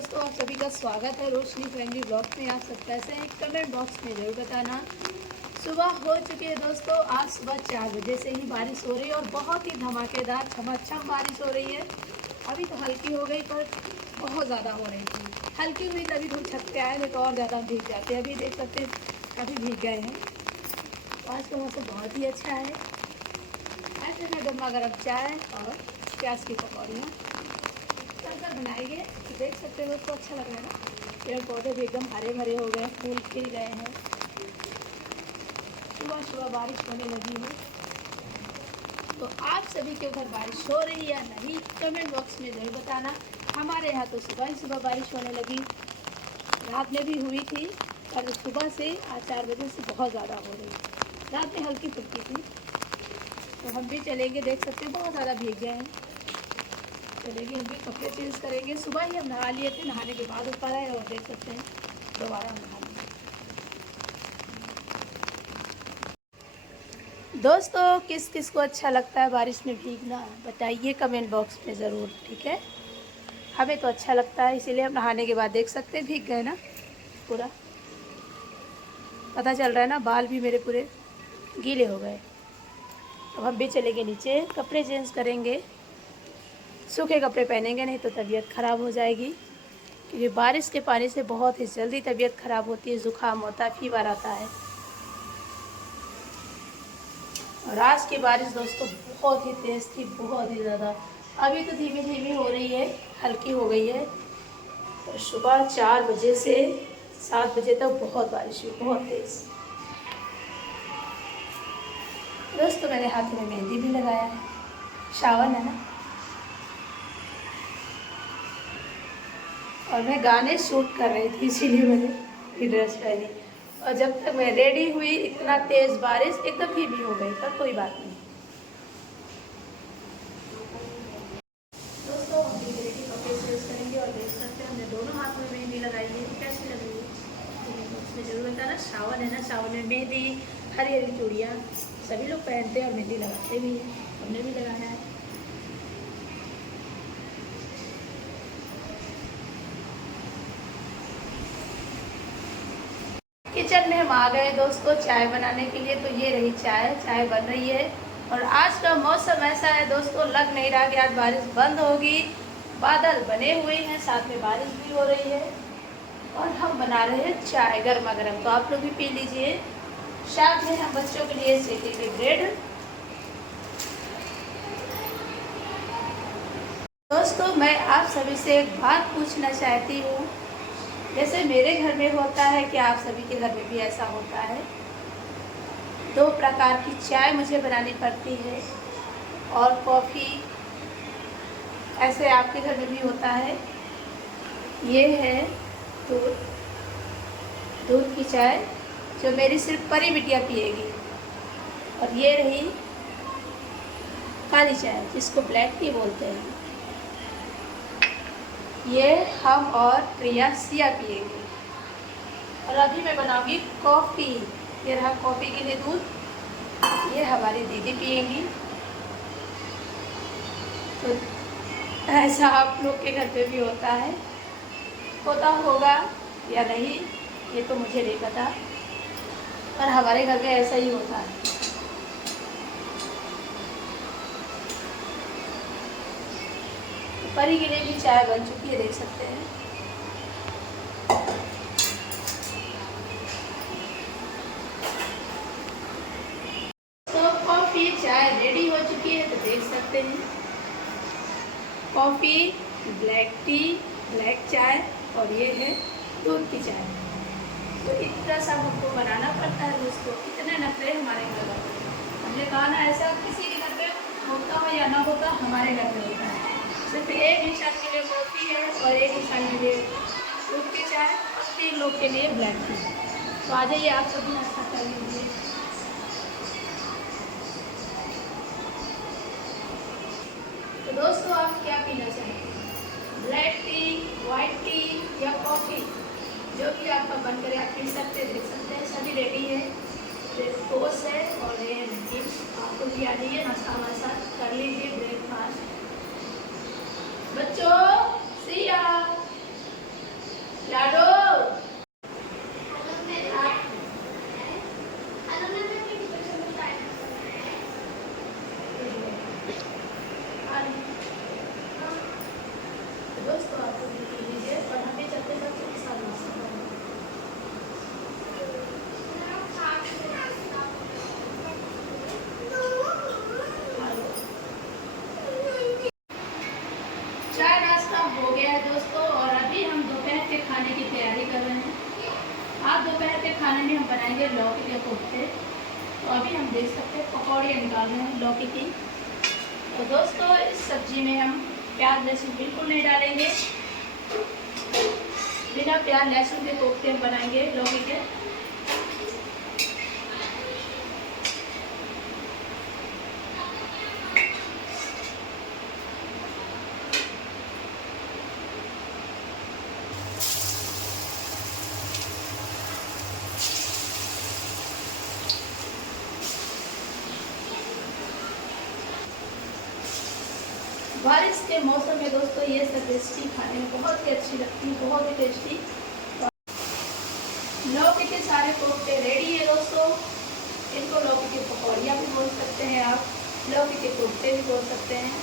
दोस्तों, आप सभी का स्वागत है रोशनी फ्रेंडली ब्लॉग में। आप सब कैसे हैं कमेंट बॉक्स में ज़रूर बताना। सुबह हो चुकी है दोस्तों, आज सुबह 4 बजे से ही बारिश हो रही है और बहुत ही धमाकेदार छमाछम बारिश हो रही है। अभी तो हल्की हो गई पर बहुत ज़्यादा हो रही थी। हल्की हुई तभी तो छत पे आए, नहीं तो और ज़्यादा भीग जाते हैं। अभी देख सकते हैं काफ़ी भीग गए हैं। आज का मौसम बहुत ही अच्छा है। ऐसे में गर्मा गर्म चाय और प्याज की पकौड़ियाँ कर बनाएंगे तो देख सकते हो दोस्तों, अच्छा लग रहा है ना। पेड़ पौधे भी एकदम हरे भरे हो गए, फूल खिल गए हैं। सुबह सुबह बारिश होने लगी है। तो आप सभी के उधर बारिश हो रही है या नहीं, कमेंट बॉक्स में ज़रूर बताना। हमारे यहाँ तो सुबह ही सुबह बारिश होने लगी, रात में भी हुई थी और सुबह से आज 4 बजे से बहुत ज़्यादा हो रही है। रात में हल्की फुल्की थी। तो हम भी चलेंगे, देख सकते हैं बहुत ज़्यादा भीग गए हैं। चलेंगे, हम भी कपड़े चेंज करेंगे। सुबह ही हम नहा लिए थे, नहाने के बाद ऊपर आए और देख सकते हैं दोबारा हम नहा लिए। दोस्तों, किस किस को अच्छा लगता है बारिश में भीगना, बताइए कमेंट बॉक्स में ज़रूर, ठीक है। हमें तो अच्छा लगता है, इसीलिए हम नहाने के बाद देख सकते हैं भीग गए ना पूरा। पता चल रहा है ना, बाल भी मेरे पूरे गीले हो गए। अब हम भी चलेंगे नीचे, कपड़े चेंज करेंगे। सूखे कपड़े पहनेंगे नहीं तो तबीयत ख़राब हो जाएगी, क्योंकि बारिश के पानी से बहुत ही जल्दी तबीयत ख़राब होती है, ज़ुकाम होता है, फीवर आता है। और आज की बारिश दोस्तों बहुत ही तेज़ थी, बहुत ही ज़्यादा। अभी तो धीमी धीमी हो रही है, हल्की हो गई है। और सुबह 4 बजे से 7 बजे तक बहुत बारिश हुई, बहुत तेज़। दोस्तों, मेरे हाथ में मेहंदी भी लगाया है, सावन है ना। और मैं गाने शूट कर रही थी, इसीलिए मैंने ये ड्रेस पहनी। और जब तक मैं रेडी हुई इतना तेज़ बारिश एकदम धीमी हो गई, पर कोई बात नहीं। दोस्तों, हम धीरे धीरे कपड़े चेंज करेंगे और देख सकते हैं हमने दोनों हाथ में मेहंदी लगाई है। कैसी लग रही है उसमें जरूर बताना। सावन है ना, सावन में मेहंदी, हरी हरी चूड़ियाँ सभी लोग पहनते हैं और मेहंदी लगाते भी हैं, हमने भी लगाया है। किचन में हम आ गए दोस्तों चाय बनाने के लिए। तो ये रही चाय, चाय बन रही है। और आज का मौसम ऐसा है दोस्तों, लग नहीं रहा कि आज बारिश बंद होगी। बादल बने हुए हैं, साथ में बारिश भी हो रही है। और हम बना रहे हैं चाय गर्मा गर्म, तो आप लोग भी पी लीजिए। साथ में हम बच्चों के लिए सेकेंगे ब्रेड। दोस्तों, मैं आप सभी से एक बात पूछना चाहती हूँ। जैसे मेरे घर में होता है, कि आप सभी के घर में भी ऐसा होता है? 2 प्रकार की चाय मुझे बनानी पड़ती है और कॉफ़ी, ऐसे आपके घर में भी होता है। ये है दूध, दूध की चाय जो मेरी सिर्फ परी बिटिया पिएगी। और ये रही काली चाय जिसको ब्लैक टी बोलते हैं, ये हम और प्रिया सिया पिएंगे। और अभी मैं बनाऊंगी कॉफ़ी। ये रहा कॉफ़ी के लिए दूध, ये हमारी दीदी पिएंगी। तो ऐसा आप लोग के घर पे भी होता है, होता होगा या नहीं, ये तो मुझे नहीं पता, पर हमारे घर में ऐसा ही होता है। परी के लिए भी चाय बन चुकी है, देख सकते हैं। तो कॉफ़ी चाय रेडी हो चुकी है, तो देख सकते हैं कॉफ़ी, ब्लैक टी, ब्लैक चाय और ये है दूध की चाय। तो इतना सा हमको बनाना पड़ता है दोस्तों, इतने नखरे हमारे घर में। हमने कहा ना, ऐसा किसी के घर में होता हो या ना होता, हमारे घर में होता है। सिर्फ एक इंसान के लिए कॉफ़ी है और एक इंसान के लिए दूध की चाय और 3 लोग के लिए ब्लैक टी। तो आ जाइए आप सभी नाश्ता कर लीजिए। तो दोस्तों, आप क्या पीना चाहते हैं, ब्लैक टी, वाइट टी या कॉफ़ी? जो भी आपका मन करे आप पी सकते हैं। देख सकते हैं सभी रेडी है, टोस्ट है और ये नमकीन। आपको भी आ जाइए, नाश्ता वास्ता कर लीजिए, ब्रेकफास्ट। बच्चों, सिया लाडो दोस्तों आपको देख लीजिए और हमें चलते चलते चाय नाश्ता हो गया है दोस्तों और अभी हम दोपहर के खाने की तैयारी कर रहे हैं। आज दोपहर के खाने में हम बनाएंगे लौकी के कोफ्ते। तो अभी हम देख सकते हैं पकौड़े निकाल रहे हैं लौकी की। तो दोस्तों इस सब्जी में हम प्याज लहसुन बिल्कुल नहीं डालेंगे। बिना प्याज लहसुन के कोफ्ते हम बनाएंगे लौकी के। बारिश के मौसम में दोस्तों ये सब रेसिपी खाने में बहुत ही अच्छी लगती है, बहुत ही टेस्टी। लौकी के सारे कोफ्ते रेडी है दोस्तों। इनको लौकी की पकौड़ियाँ भी बोल सकते हैं आप, लौकी के कोफ्ते भी बोल सकते हैं।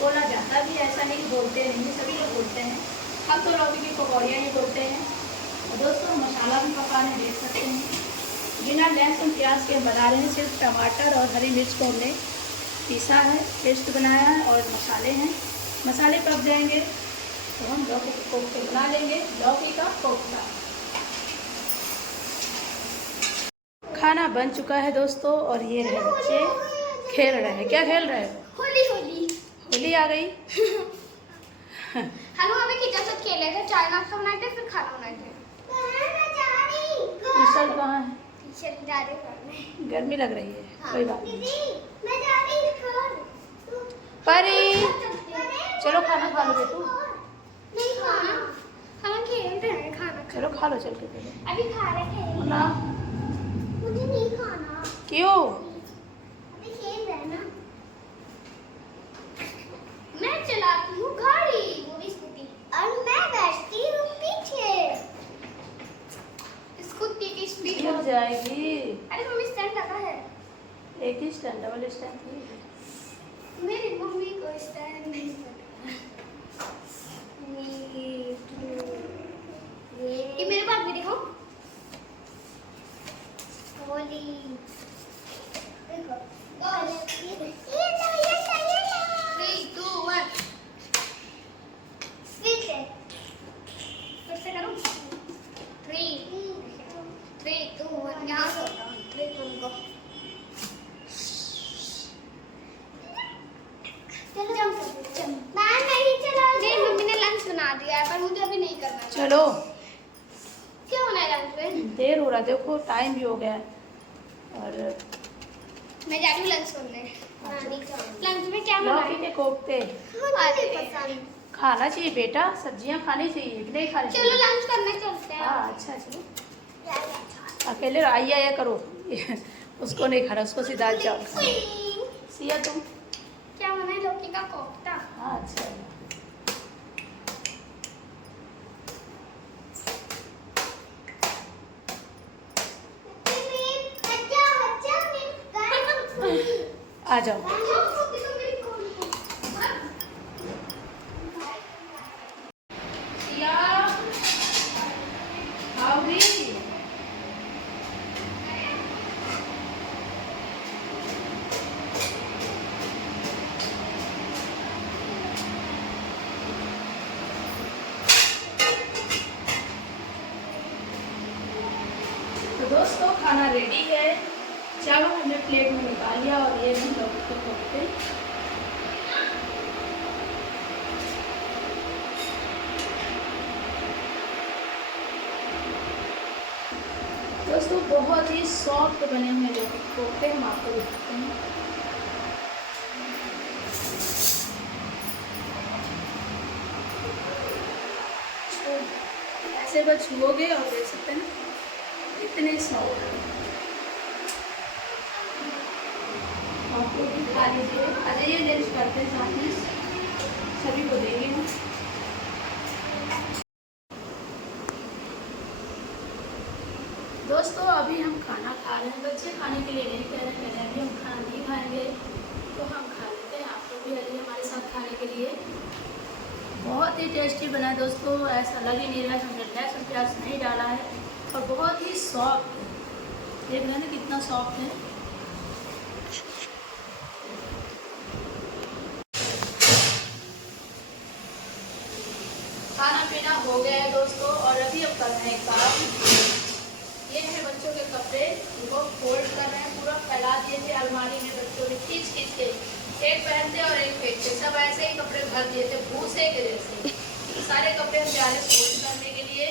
बोला जाता भी ऐसा नहीं बोलते नहीं, सभी लोग बोलते हैं। हम तो लौकी की पकौड़ियाँ ही बोलते हैं। और दोस्तों मसाला भी पकाने देख सकते हैं। बिना लहसुन प्याज के बना रहे हैं, सिर्फ टमाटर और हरी मिर्च को हमने पीसा है, पेस्ट बनाया है और मसाले हैं। मसाले पक जाएंगे तो हम लौकी के कोफ्ते बना लेंगे, लौकी का कोफ्ता। खाना बन चुका है दोस्तों और ये रहे बच्चे खेल रहे हैं। क्या खेल रहे हैं? होली होली होली आ गई। हम लोग अभी किचन से खेले थे, चाय नाश्ता बनाए थे, फिर खाना बनाए थे। टी शर्ट कहाँ है? टी-शर्ट जा रही है, गर्मी लग रही है। हाँ। कोई बात नहीं। मैं जा रही हूँ। परी चलो खाना खा लो बेटू। नहीं खाना, हम खेल रहे हैं खाना। चलो खा लो चल के पहले। अभी खा रहे हैं ना मुझे नहीं खाना। क्यों? अभी खेल रहे हैं ना। मैं चलाती हूँ गाड़ी, वो भी स्कूटी, और मैं बैठती हूँ पीछे। स्कूटी की स्पीड गिर जाएगी। अरे मम्मी स्टैंड लगा है। एक ही स्टैंड, डबल स्टैंड नहीं है। मेरी मम्मी को स्टैंड नहीं पता। ये मेरे पास भी देखो। होली देखो। ये लो। 3 2 1 स्विच है। फिर से करो। 3 2 1 यहाँ से होता है। 3 2 1 गो। मैं नहीं चला। नहीं मम्मी ने लंच बना दिया है पर मुझे अभी नहीं करना है। चलो क्यों बना लंच में? देर हो रहा, देखो टाइम भी हो गया है। और मैं जा रही हूँ लंच करने। लंच में क्या बनाए? लौकी के कोफ्ते मुझे पसंद। खाना चाहिए बेटा, सब्जियां खानी चाहिए, नहीं खानी चलो चाहिए। लंच करने चलते हैं। हाँ अच्छा चलो। अकेले आया करो। उसको नहीं खाना, उसको सीधा दाल चावल खाना। सिया तुम क्या बनाए? लौकी का कोफ्ता। हाँ अच्छा। आ जाओ। सिया आओगी? तो दोस्तों खाना रेडी है। चावल हमने प्लेट में निकाल लिया और ये भी लौकी के कोफ्ते। दोस्तों बहुत ही सॉफ्ट बने हुए लौकी के कोफ्ते हम आपको दिखाते हैं। ऐसे बस छुओगे और देख सकते हैं इतने सॉफ्ट। आप लोग भी खा लीजिए। आ जाइए लंच करते हैं साथ में, सभी को देंगे हम। दोस्तों अभी हम खाना खा रहे हैं। बच्चे खाने के लिए नहीं कह रहे, कह रहे हैं अभी हम खाना नहीं खाएंगे, तो हम खा लेते हैं। आप लोग भी आइए हमारे साथ खाने के लिए। बहुत ही टेस्टी बना है दोस्तों, ऐसा लग ही नहीं रहा है हमने लहसुन प्याज नहीं डाला है, और बहुत ही सॉफ्ट है। देख रहे हैं ना कितना सॉफ्ट है। खाना पीना हो गया है दोस्तों, और अभी हम कर रहे हैं काम। ये है बच्चों के कपड़े, इनको फोल्ड कर रहे हैं। पूरा फैला दिए थे अलमारी में, बच्चों ने खींच खींच के एक पहनते और एक फेंकते, सब ऐसे ही कपड़े भर दिए थे भूसे के जैसे। सारे कपड़े हम जा रहे फोल्ड करने के लिए,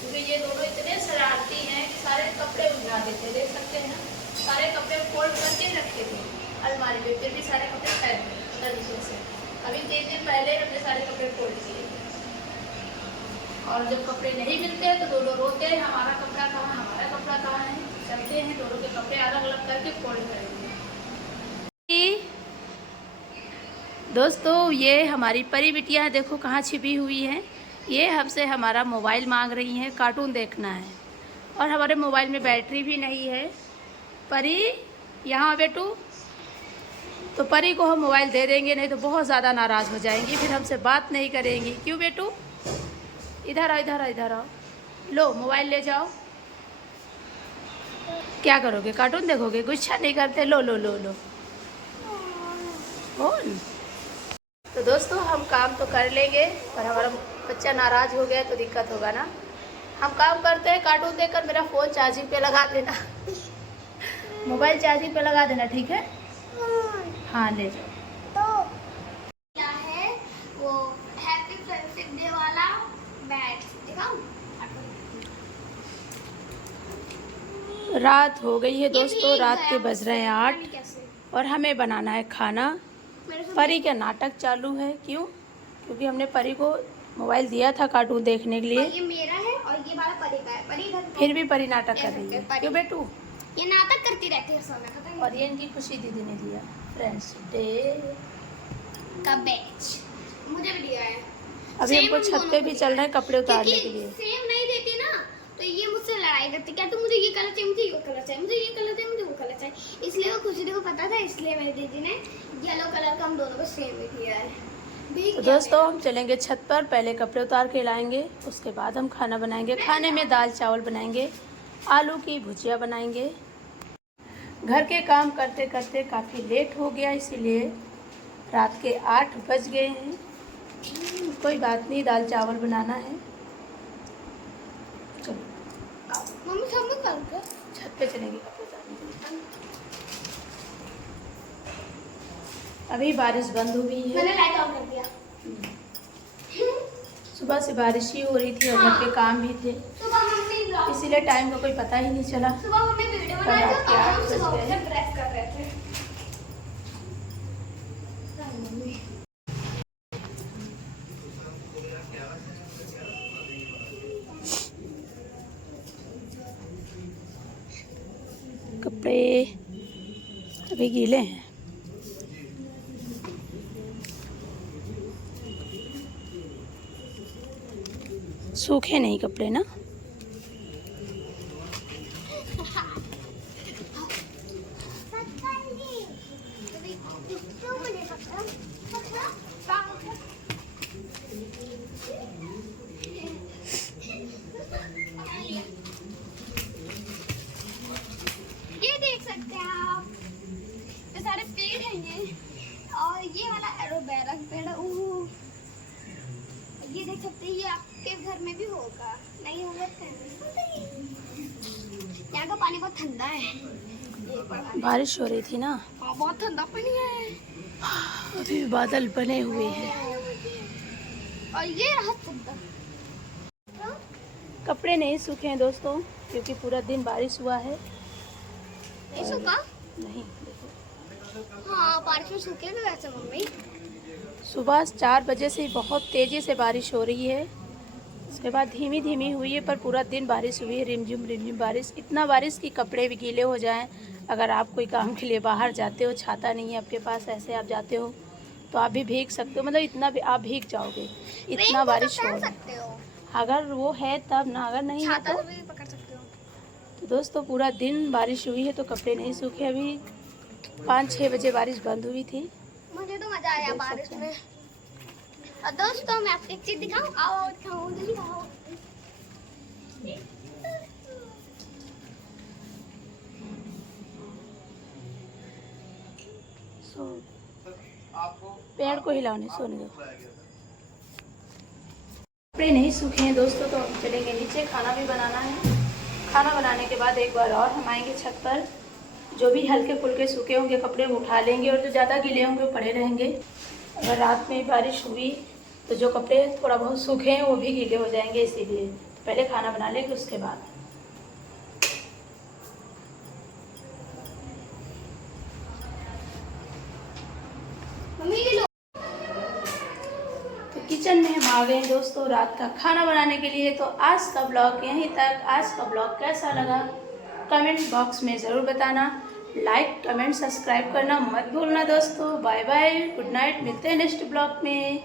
क्योंकि ये दोनों इतने शरारती हैं कि सारे कपड़े उठा देते। देख सकते हैं ना, सारे कपड़े फोल्ड करके रखे थे अलमारी में, फिर भी सारे कपड़े फैल गए तरीके से। अभी 3 दिन पहले हमने सारे कपड़े फोल्ड किए, और जब कपड़े नहीं मिलते हैं तो दोनों रोते हैं, हमारा कपड़ा कहाँ, हमारा कपड़ा कहाँ है। चलते हैं दोनों के कपड़े अलग अलग करके फोल्ड करेंगे। दोस्तों ये हमारी परी बिटिया देखो कहाँ छिपी हुई है। ये हमसे हमारा मोबाइल मांग रही हैं, कार्टून देखना है, और हमारे मोबाइल में बैटरी भी नहीं है। परी यहाँ बेटू, तो परी को हम मोबाइल दे देंगे, नहीं तो बहुत ज़्यादा नाराज़ हो जाएंगी, फिर हमसे बात नहीं करेंगी। क्यों बेटू, इधर आओ इधर आओ इधर आओ, लो मोबाइल ले जाओ। क्या करोगे, कार्टून देखोगे, गुस्सा नहीं करते, लो लो लो लो बोल। तो दोस्तों हम काम तो कर लेंगे, पर हमारा बच्चा नाराज़ हो गया तो दिक्कत होगा ना। हम काम करते हैं, कार्टून देखकर मेरा फ़ोन चार्जिंग पे लगा देना मोबाइल चार्जिंग पे लगा देना, ठीक है। हाँ ले जाओ। तो क्या है वो हैप्पी फ्रेंडशिप डे वाला बैट दिखाऊं? रात हो गई है दोस्तों, रात के बज रहे हैं 8, और हमें बनाना है खाना। परी का नाटक चालू है। क्यों? क्योंकि हमने परी को मोबाइल दिया था कार्टून देखने के लिए। ये मेरा है और ये वाला परी का है। परी इधर, फिर भी परी नाटक कर रही है। क्यों बेटू? ये नाटक करती रहती है समय खत्म। और ये इनकी खुशी दीदी ने दिया, फ्रेंड्स डे का बैच मुझे भी दिया है। अभी हमको छत पे भी चल रहे हैं कपड़े उतारने के लिए। सेम नहीं देती ना तो ये मुझसे लड़ाई करती, क्या तुम मुझे ये कलर चाहिए, मुझे ये कलर चाहिए, मुझे ये कलर चाहिए, मुझे वो कलर चाहिए। इसलिए वो खुशी को पता था, इसलिए मेरी दीदी ने येलो कलर का हम दोनों को सेम ही दिया है। तो दोस्तों हम चलेंगे छत पर, पहले कपड़े उतार के लाएंगे, उसके बाद हम खाना बनाएंगे। खाने में दाल चावल बनाएंगे, आलू की भुजिया बनाएंगे। घर के काम करते करते काफ़ी लेट हो गया, इसीलिए रात के 8 बज गए हैं। कोई बात नहीं, दाल चावल बनाना है। चलो मम्मी सामने कर, छत पे चलेंगे कपड़े उतारने के लिए। अभी बारिश बंद हुई है, मैंने लाइट ऑन कर दिया। सुबह से बारिश ही हो रही थी और घर के काम भी थे, सुबह मम्मी ब्लॉग, इसीलिए टाइम का कोई पता ही नहीं चला। सुबह मम्मी वीडियो बना रही थी और हम सुबह उठ के प्रेस कर रहे थे। कपड़े अभी गीले हैं। सूखे नहीं कपड़े ना। ये देख सकते हैं आप, ये सारे पेड़ हैं ये, और ये वाला एलोवेरा पेड़ है। ये देख सकते हैं, ये आपके घर में भी होगा, नहीं होगा यहाँ का पानी बहुत ठंडा है। बारिश हो रही थी ना, हाँ बहुत ठंडा पानी है। अभी बादल बने हुए हैं। और ये रहा ठंडा। कपड़े नहीं सूखे हैं दोस्तों, क्योंकि पूरा दिन बारिश हुआ है। नहीं सूखा? नहीं, देखो हाँ बारिश में सूखेगा वैसे मम्मी। सुबह 4 बजे से बहुत तेज़ी से बारिश हो रही है, उसके बाद धीमी धीमी हुई है, पर पूरा दिन बारिश हुई है, रिमझिम बारिश। इतना बारिश कि कपड़े भी गीले हो जाएं। अगर आप कोई काम के लिए बाहर जाते हो, छाता नहीं है आपके पास, ऐसे आप जाते हो तो आप भी भीग सकते हो, मतलब इतना भी आप भीग जाओगे, इतना बारिश हो रहा है। अगर वो है तब ना, अगर नहीं है छाता भी पकड़ सकते हो। तो दोस्तों पूरा दिन बारिश हुई है तो कपड़े नहीं सूखे। अभी 5-6 बजे बारिश बंद हुई थी। मुझे तो मजा आया बारिश में। और दोस्तों मैं आपको एक चीज दिखाऊं, आओ दिखाऊं, जल्दी आओ। पेड़ को हिलाने सोने दो। कपड़े नहीं सूखे हैं दोस्तों तो हम चलेंगे नीचे, खाना भी बनाना है। खाना बनाने के बाद एक बार और हम आएंगे छत पर। जो भी हल्के फुल्के सूखे होंगे कपड़े वो उठा लेंगे और जो ज़्यादा गीले होंगे वो पड़े रहेंगे। अगर रात में बारिश हुई तो जो कपड़े थोड़ा बहुत सूखे हैं वो भी गीले हो जाएंगे, इसीलिए पहले खाना बना लेंगे उसके बाद। तो किचन में हम आ गए हैं दोस्तों रात का खाना बनाने के लिए। तो आज का ब्लॉग यहीं तक। आज का ब्लॉग कैसा लगा कमेंट बॉक्स में ज़रूर बताना। लाइक कमेंट सब्सक्राइब करना मत भूलना दोस्तों। बाय बाय, गुड नाइट, मिलते हैं नेक्स्ट ब्लॉग में।